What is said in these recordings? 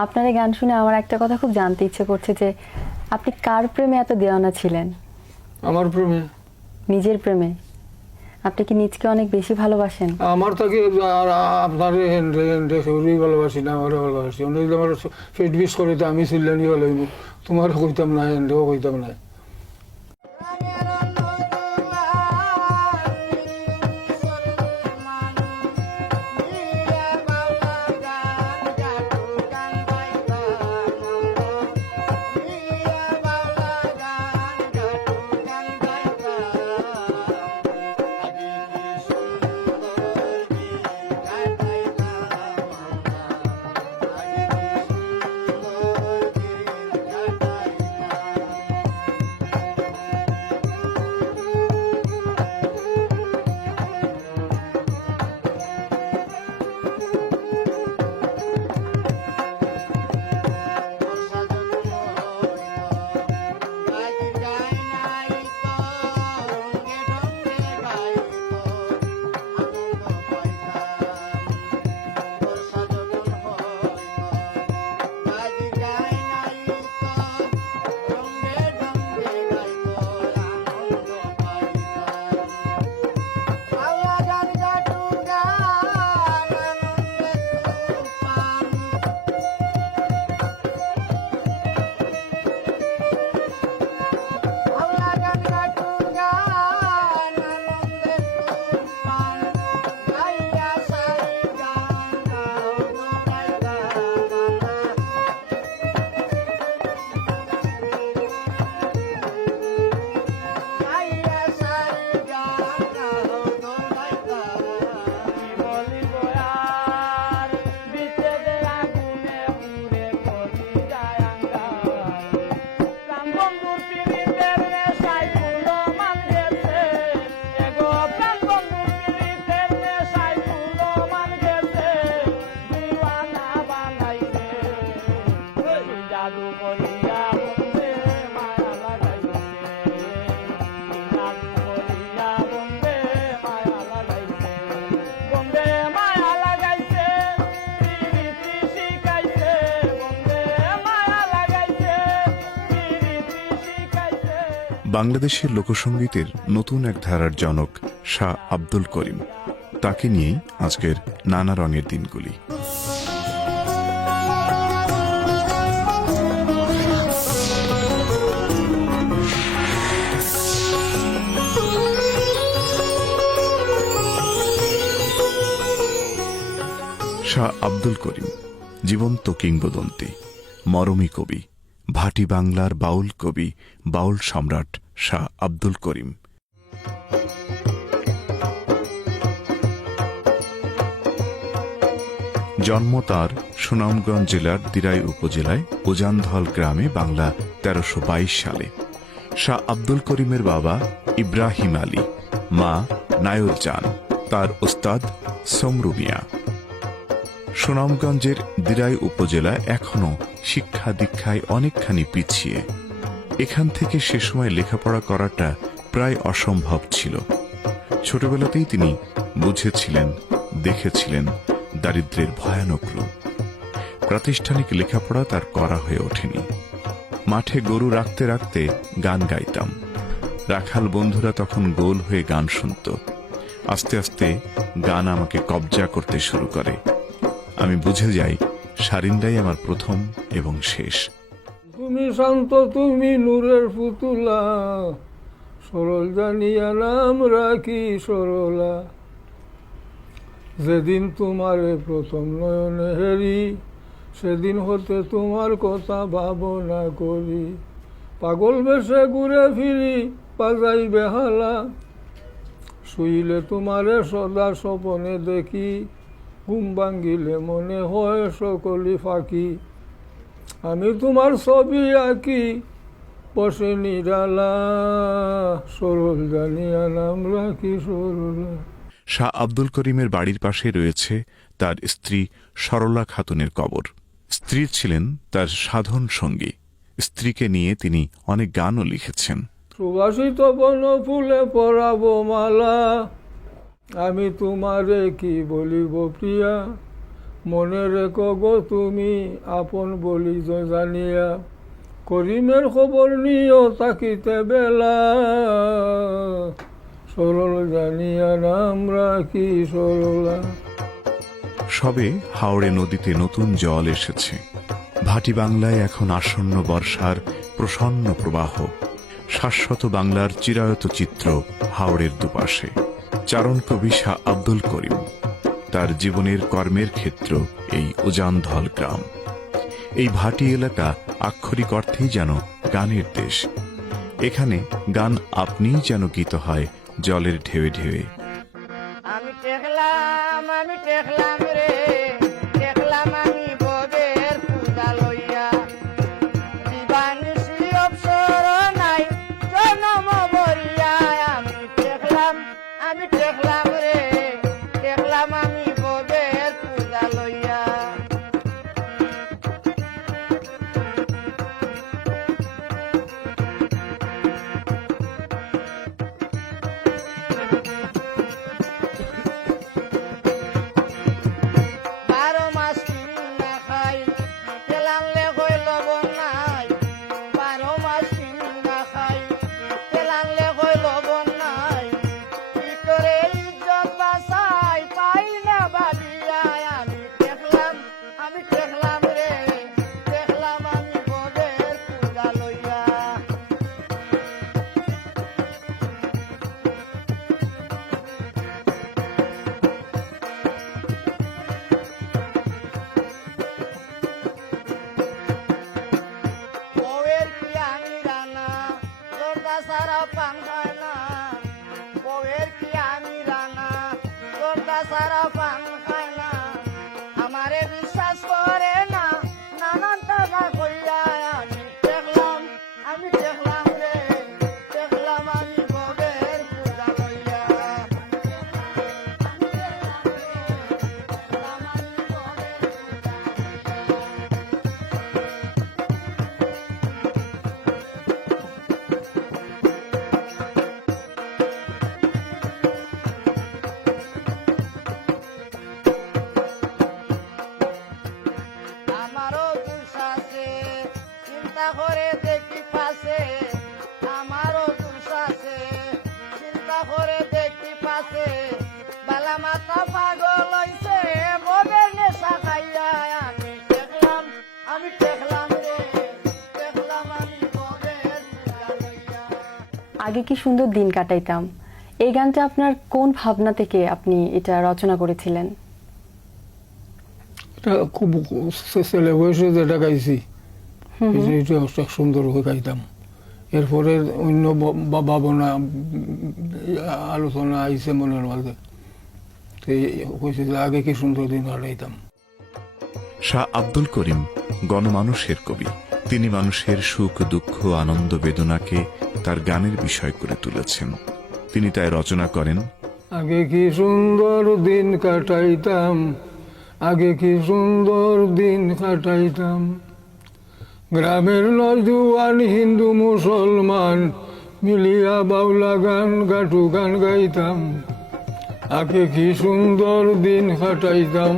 আপনার এই গান শুনে আমার একটা কথা খুব জানতে ইচ্ছে করছে যে আপনি কার প্রেমে এত দেওয়ানা ছিলেন? আমার প্রেমে? নিজের প্রেমে। আপনি কি নিজকে অনেক বেশি ভালোবাসেন? আমার তাকে আর আপনার হেন্ডে হেন্ডে সেগুলোই ভালোবাসি না, আমারও ভালোবাসি। অন্য যদি আমার ফেট বিষ করে তো আমি চিল্লানি ভালো হইব, তোমারও কইতাম না, হেন্ডেও কইতাম না। বাংলাদেশের লোকসঙ্গীতের নতুন এক ধারার জনক শাহ আব্দুল করিম, তাকে নিয়েই আজকের নানা রঙের দিনগুলি। শাহ আব্দুল করিম জীবন্ত কিংবদন্তি, মরমী কবি, ভাটি বাংলার বাউল কবি, বাউল সম্রাট শাহ আব্দুল করিম। জন্ম তার সুনামগঞ্জ জেলার দিরাই উপজেলায় উজানধল গ্রামে বাংলা ১৩২২ সালে। শাহ আব্দুল করিমের বাবা ইব্রাহিম আলী, মা নায়র জান, তার ওস্তাদ সমরু মিয়া। সুনামগঞ্জের দিরাই উপজেলা এখনও শিক্ষা দীক্ষায় অনেকখানি পিছিয়ে। এখান থেকে সে সময় লেখাপড়া করাটা প্রায় অসম্ভব ছিল। ছোটবেলাতেই তিনি বুঝেছিলেন, দেখেছিলেন দারিদ্র্যের ভয়ানক রূপ। প্রাতিষ্ঠানিক লেখাপড়া তার করা হয়ে ওঠেনি। মাঠে গরু রাখতে রাখতে গান গাইতাম। রাখাল বন্ধুরা তখন গোল হয়ে গান শুনত। আস্তে আস্তে গান আমাকে কবজা করতে শুরু করে। আমি বুঝে যাই সারিন্দাই আমার প্রথম এবং শেষ। তুমি শান্ত, তুমি নূরের পুতুলা, সরল জানিয়া নাম রাখি সরলা। যেদিন তোমারে প্রথম নয়নে হেরি, সেদিন হতে তোমার কথা ভাবনা করি। পাগল বেশে ঘুরে ফিরি, বাজাই বেহালা, শুইলে তোমারে সদা স্বপনে দেখি। ঘুম ভাঙ্গিলে মনে হয় সকলি ফাঁকি, আমি তোমার ছবি আঁকি বসে নিরালা। সরল জানিয়া নাম রাখি সরলা। শাহ আব্দুল করিমের বাড়ির পাশে রয়েছে তার স্ত্রী সরলা খাতুনের কবর। স্ত্রী ছিলেন তার সাধন সঙ্গী। স্ত্রীকে নিয়ে তিনি অনেক গানও লিখেছেন। সুবাসিত বন ফুলে পরাবো মালা, আমি তোমারে কি বলিব প্রিয়া। মনে রেখো গো তুমি আপন বলি জানিয়া, করিমের খবর নিও তাকিতে বেলা, সরল জানিয়া নাম রাখি সরলা। সবে হাওড়ে নদীতে নতুন জল এসেছে। ভাটি বাংলায় এখন আসন্ন বর্ষার প্রসন্ন প্রবাহ। শাশ্বত বাংলার চিরায়ত চিত্র হাওড়ের দুপাশে। চারণ কবি শাহ আব্দুল করিম, তার জীবনের কর্মের ক্ষেত্র এই উজানধল গ্রাম। এই ভাটি এলাকা আক্ষরিক অর্থেই যেন গানের দেশ। এখানে গান আপনিই যেন গীত হয় জলের ঢেউে ঢেউে। আমি টেকলাম রে, টেকলাম আমি ববের পূজা লইয়া, দিবানিশি অবসর নাই জনম বরিয়া। আমি টেকলাম রে, টেকলাম আমি ববের পূজা লইয়া। সারা পান খায় না, বউয়ের কি আমি রানা, তোরটা সারা পান খায় না, আমারে বিশ্বাস করে না, নানান টাকা কইয়া। আমি দেখলাম রে, দেখলাম আমি বউয়ের পূজা লইয়া। আমারও দুষ আছে, চিন্তা করে দেখি পাশে, আমারও দুষ আছে, চিন্তা করে দেখি পাশে, বালা মাথা পাগল হইছে ববের নেশা খাইয়া। আমি দেখলাম রে, দেখলাম আমি ববের পূজা লইয়া। আগে কি সুন্দর দিন কাটাইতাম, এই গানটা আপনার কোন ভাবনা থেকে আপনি এটা রচনা করেছিলেন? এটা খুব ছেলে বয়সে যেটা গাইছি, এটা অনেক সুন্দরভাবে গাইতাম। এরপরে অন্য ভাবনা আলোচনা আইসে মনের মাঝে, কইছে যে আগে কি সুন্দর দিন কাটাইতাম। শাহ আব্দুল করিম গণমানুষের কবি। তিনি মানুষের সুখ দুঃখ আনন্দ বেদনাকে তার গানের বিষয় করে তুলেছেন। তিনি তাই রচনা করেন, আগে কি সুন্দর দিন কাটাইতাম, আগে কি সুন্দর দিন কাটাইতাম, গ্রামের নজওয়ান হিন্দু মুসলমান মিলিয়া বাউলা গান গাটু গান গাইতাম, আগে কি সুন্দর দিন কাটাইতাম।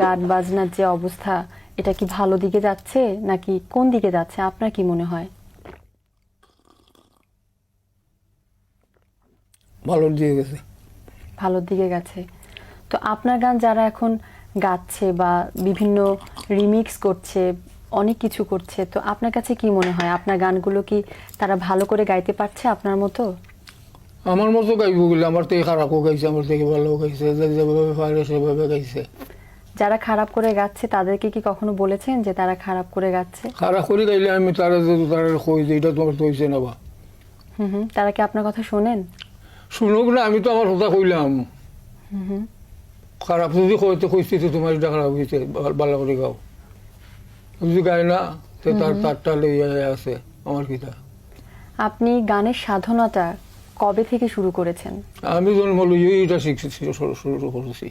গান বাজনার যে অবস্থা, এটা কি ভালো দিকে যাচ্ছে নাকি কোন দিকে যাচ্ছে আপনার কি মনে হয়? ভালোর দিয়ে গেছে। ভালোর দিকে গেছে। তো আপনার গান যারা এখন গাচ্ছে বা বিভিন্ন রিমিক্স করছে, অনেক কিছু করছে, তো আপনার কাছে কি মনে হয় আপনার গানগুলো কি তারা ভালো করে গাইতে পারছে আপনার মতো? আমার মতো গাইব বলে, আমার থেকে খারাপও গাইছে, আমার থেকে ভালো গাইছে, যেভাবে পারে সেভাবে গাইছে। যারা খারাপ করে গাচ্ছে তাদেরকে কি কখনো বলেছেন যে তারা খারাপ করে গাচ্ছে? খারাপ করে গাইলে আমি তারা কই যে এটা তোমার তো হয়েছে না বা হুম, তারা কি আপনার কথা শোনেন? শুনুক না, আমি তো আমার কথা কইলাম। খারাপ যদি কইতে কইছি তো তোমার এটা খারাপ হয়েছে, ভালো করে গাও। যদি গায় না তো তারটা লইয়া আছে আমার কিতা। আপনি গানের সাধনাটা কবে থেকে শুরু করেছেন? আমি জন্ম লইয়া এটা শিখছি, শুরু করেছি।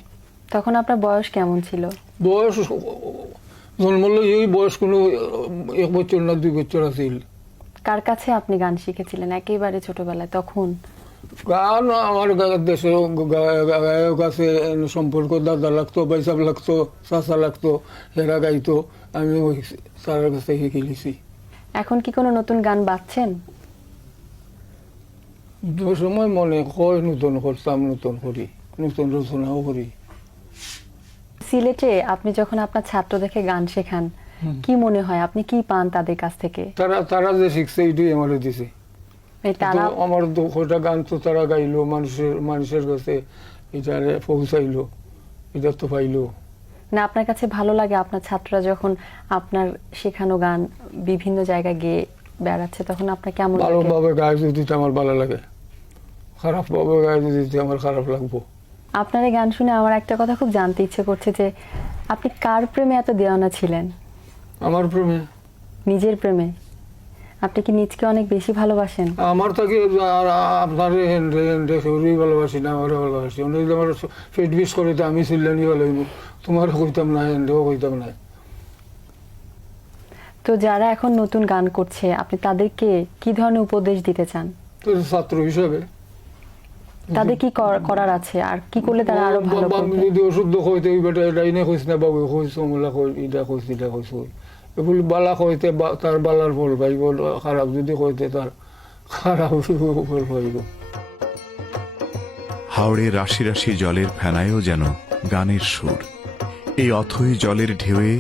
তখন আপনার বয়স কেমন ছিল? বয়স জন্ম লইয়া বয়স কোনো 1 বছর না 2 বছর আছিল। কার কাছে আপনি গান শিখেছিলেন একেবারে ছোটবেলায় তখন? গান আমার দেশে গায়ক আছে, সম্পর্ক দাদা লাগতো, বাইসাব লাগতো, চাচা লাগতো, এরা গাইতো, আমি ওই তার কাছে শিখেছি। এখন কি কোনো নতুন গান বাজছেন? যে সময় মনে হয় নতুন করতাম, নতুন করি, নতুন রচনাও করি। সিলেটে আপনি যখন আপনার ছাত্রদেরকে গান শেখান, কি মনে হয় আপনি কি পান তাদের কাছ থেকে? তারা যে শিখছে এটাই আমার দিছে। মানে তারা আমার দুঃখটা গান তো তারা গাইলো, মানুষের কাছে এটা পৌঁছাইলো, এটা তো পাইলো। না, আপনার কাছে ভালো লাগে আপনার ছাত্ররা যখন আপনার শেখানো গান বিভিন্ন জায়গায় গিয়ে বেড়াচ্ছে, তখন আপনার কেমন লাগে? ভালোভাবে গায়ে যদি আমার ভালো লাগে, খারাপ ভাবে গায়ে যদি আমার খারাপ লাগবো। আপনার এই গান শুনে আমার একটা কথা খুব জানতে ইচ্ছে করছে যে আপনি কার প্রেমে এত দেওয়ানা ছিলেন? আমার প্রেমে, নিজের প্রেমে? আপনি কি নিজকে অনেক বেশি ভালোবাসেন? আমার থেকে আপনার হেন্ডে ভালোবাসি না, আমার ভালোবাসি। অন্য যদি আমার পেট বিষ করে তো আমি চিল্লানি ভালো হইব, তোমার কইতাম না, হেন্ডেও কইতাম না। তো যারা এখন নতুন গান করছে আপনি তাদেরকে কি ধরনের উপদেশ দিতে চান? তো ছাত্র হিসাবে তাদের কি করার আছে আর কি করলে তারা আরো ভালো করবে? যদি অশুদ্ধ কইতে ওই বেটা এটা ইনে কইস না, বাবু কইস, অমলা কই, এটা কইস, এটা কইস, এগুলো বালা কইতে তার বালার ফল পাইব, খারাপ যদি কইতে তার খারাপ ফল পাইব। হাওড়ে রাশি রাশি জলের ফেনায়ও যেন গানের সুর। এই অথই জলের ঢেউয়ে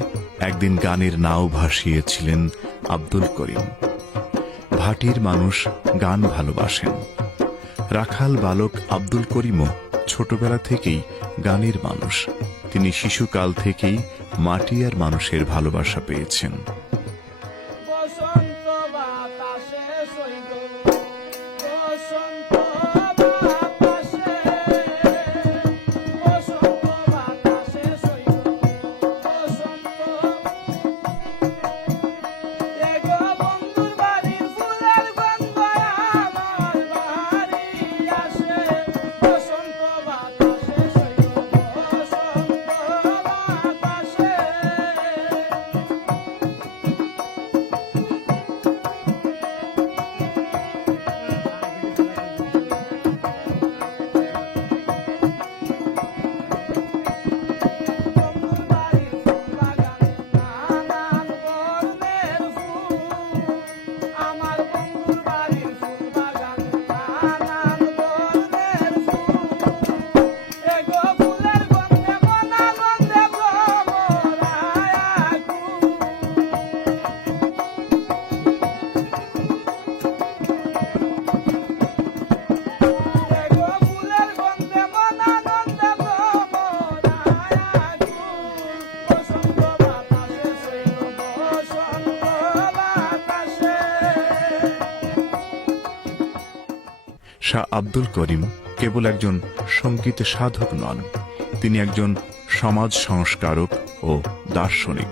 একদিন গানের নাও ভাসিয়েছিলেন আব্দুল করিম। ভাটির মানুষ গান ভালোবাসেন। রাখাল বালক আব্দুল করিমও ছোটবেলা থেকেই গানের মানুষ। তিনি শিশুকাল থেকেই মাটি আর মানুষের ভালোবাসা পেয়েছেন। বসন্ত বাতাসে সইব, বসন্ত বাতাসে, বসন্ত বাতাসে সইব, বসন্ত। এগো বন্ধুর বাড়ির ফুলের গন্ধ আমার বাড়ি আসে, বসন্ত বাতাসে সইব, বসন্ত বাতাসে। শাহ আব্দুল করিম কেবল একজন সঙ্গীত সাধক নন, তিনি একজন সমাজ সংস্কারক ও দার্শনিক।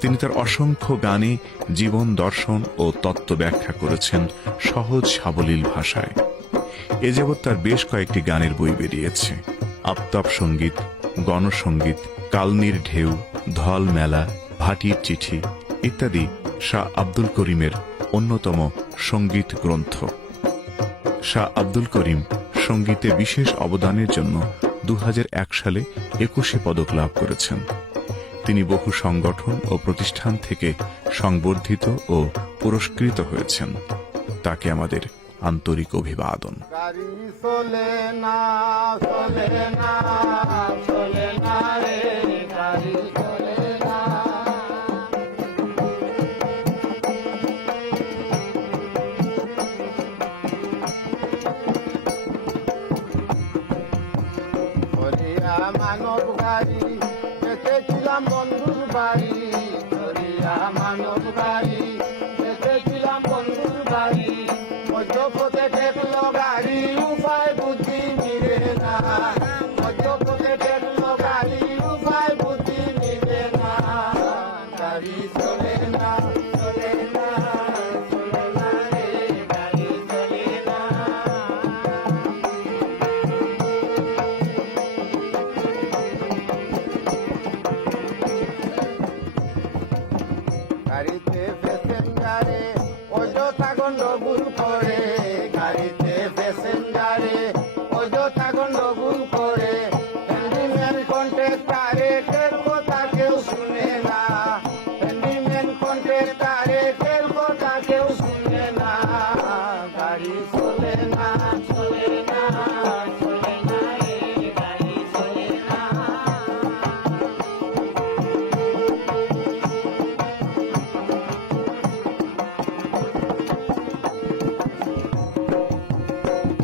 তিনি তার অসংখ্য গানে জীবন দর্শন ও তত্ত্ব ব্যাখ্যা করেছেন সহজ সাবলীল ভাষায়। এ যাবৎ তার বেশ কয়েকটি গানের বই বেরিয়েছে। আফতাব সঙ্গীত, গণসঙ্গীত, কালনির ঢেউ, ধল মেলা, ভাটির চিঠি ইত্যাদি শাহ আব্দুল করিমের অন্যতম সঙ্গীত গ্রন্থ। শাহ আব্দুল করিম সঙ্গীতে বিশেষ অবদানের জন্য 2001 সালে 21 পদক লাভ করেছেন। তিনি বহু সংগঠন ও প্রতিষ্ঠান থেকে সংবর্ধিত ও পুরস্কৃত হয়েছেন। তাকে আমাদের আন্তরিক অভিবাদন। গাড়ি চলে না চলে না চলে না রে গাড়ি চলে না হরিয়া মানব গাড়ি এসেছিলাম বন্ধুর বাড়ি হরিয়া মানব গাড়ি এসেছিলাম বন্ধুর বাড়ি মধ্যপথে ঠেকলো গাড়ি উপায় বুদ্ধি মিলে না মধ্যপথে ঠেকলো গাড়ি উপায় বুদ্ধি মিলে না গাড়ি চলে না চলে না চলে না রে গাড়ি চলে না গাড়িতে প্যাসেঞ্জারে অযথা গন্ডগোল করে গাড়িতে প্যাসেঞ্জারে অযথা গন্ডগোল করে হ্যান্ডিম্যান কন্ট্রাক্টরে কের কথা কেউ শুনে না হ্যান্ডিম্যান কন্ট্রাক্টরে কের কথা কেউ শুনে না গাড়ি চলে না চলে না চলে না রে গাড়ি চলে না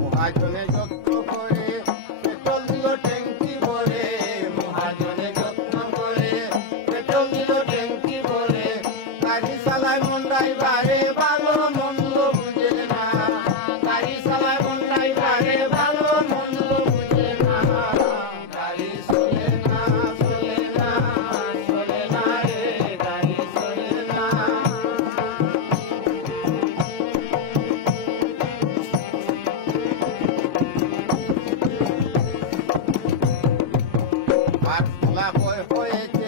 মহাজনে যত্ন করে পেট্রোল দিল ট্যাঙ্কি ভরে মহাজনে যত্ন করে পেট্রোল দিল ট্যাঙ্কি ভরে গাড়ি চালায় মন্দাই বারে ভালো মন্দ বুঝে না গাড়ি চালায় মন্দাই বারে ভালো মন্দ বুঝে না গাড়ি চলে না চলে না চলে না রে গাড়ি চলে না আর খোলা হয়েছে